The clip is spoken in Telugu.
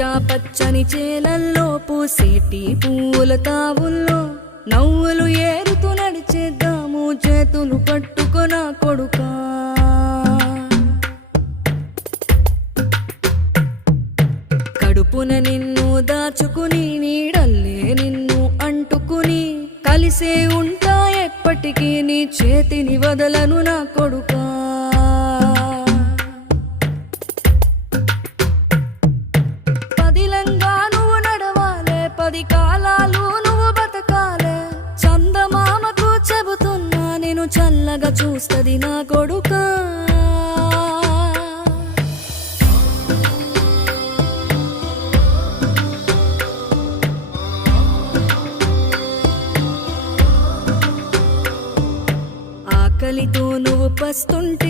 పచ్చా పచ్చని చేలల్లో పూసేటి పూల తావుల్లో నవ్వులు ఏరుతూ నడిచేద్దాము చేతులు పట్టుకొన కొడుకా. కడుపున నిన్ను దాచుకుని నీడల్లే నిన్ను అంటుకుని కలిసే ఉంటా ఎప్పటికీ నీ చేతిని వదలను నా కొడుకా. పదిలంగా నువ్వు నడవాలే, 10 కాలాలు నువ్వు బతకాలే. చందమామకు చెబుతున్నా నేను చల్లగా చూస్తది నా కొడుకా. ఆకలితో నువ్వు పస్తుంటే